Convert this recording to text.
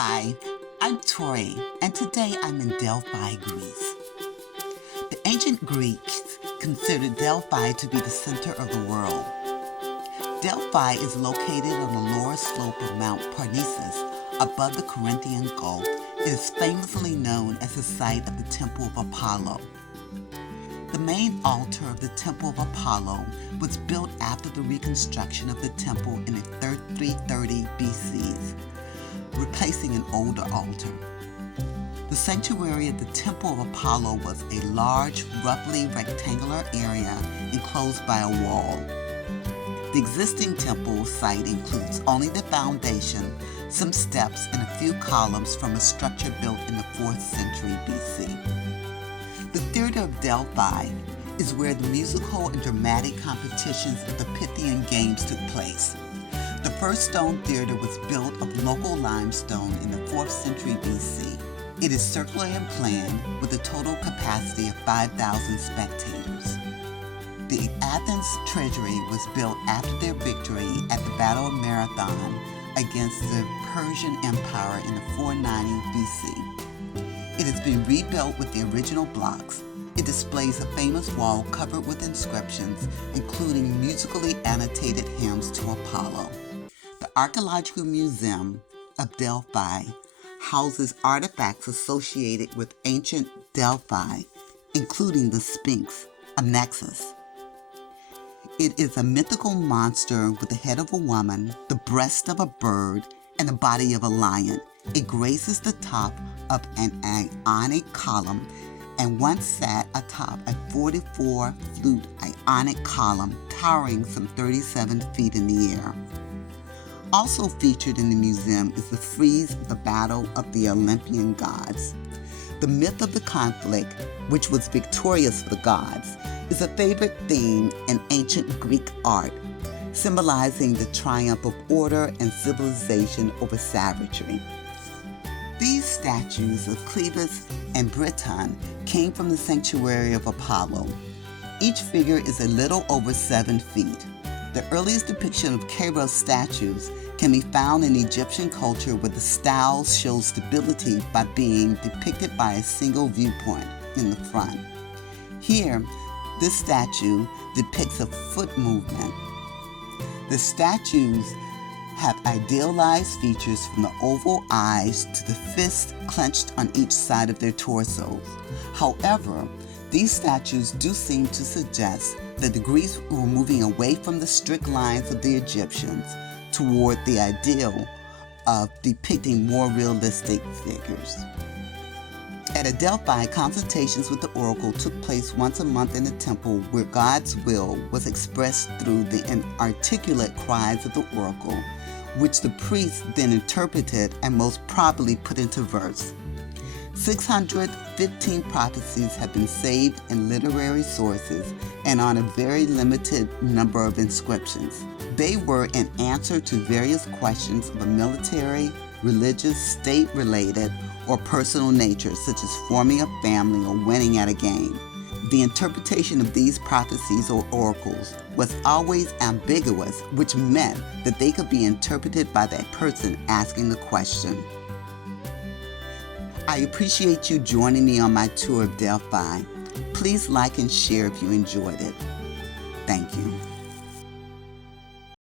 Hi, I'm Tory, and today I'm in Delphi, Greece. The ancient Greeks considered Delphi to be the center of the world. Delphi is located on the lower slope of Mount Parnassus, above the Corinthian Gulf. It is famously known as the site of the Temple of Apollo. The main altar of the Temple of Apollo was built after the reconstruction of the temple in the 330 BC, replacing an older altar. The sanctuary of the Temple of Apollo was a large, roughly rectangular area enclosed by a wall. The existing temple site includes only the foundation, some steps, and a few columns from a structure built in the 4th century BC. The Theater of Delphi is where the musical and dramatic competitions of the Pythian Games took place. The first stone theater was built of local limestone in the 4th century BC. It is circular in plan with a total capacity of 5,000 spectators. The Athens treasury was built after their victory at the Battle of Marathon against the Persian Empire in the 490 BC. It has been rebuilt with the original blocks. It displays a famous wall covered with inscriptions, including musically annotated hymns to Apollo. The Archaeological Museum of Delphi houses artifacts associated with ancient Delphi, including the Sphinx, a nexus. It is a mythical monster with the head of a woman, the breast of a bird, and the body of a lion. It graces the top of an Ionic column and once sat atop a 44-flute Ionic column towering some 37 feet in the air. Also featured in the museum is the frieze of the Battle of the Olympian Gods. The myth of the conflict, which was victorious for the gods, is a favorite theme in ancient Greek art, symbolizing the triumph of order and civilization over savagery. These statues of Clevis and Briton came from the sanctuary of Apollo. Each figure is a little over 7 feet. The earliest depiction of Kairos statues can be found in Egyptian culture, where the style shows stability by being depicted by a single viewpoint in the front. Here, this statue depicts a foot movement. The statues have idealized features from the oval eyes to the fists clenched on each side of their torsos. However, these statues do seem to suggest that the Greeks were moving away from the strict lines of the Egyptians toward the ideal of depicting more realistic figures. At Delphi, consultations with the oracle took place once a month in the temple, where God's will was expressed through the inarticulate cries of the oracle, which the priests then interpreted and most probably put into verse. 615 prophecies have been saved in literary sources and on a very limited number of inscriptions. They were in answer to various questions of a military, religious, state-related, or personal nature, such as forming a family or winning at a game. The interpretation of these prophecies or oracles was always ambiguous, which meant that they could be interpreted by that person asking the question. I appreciate you joining me on my tour of Delphi. Please like and share if you enjoyed it. Thank you.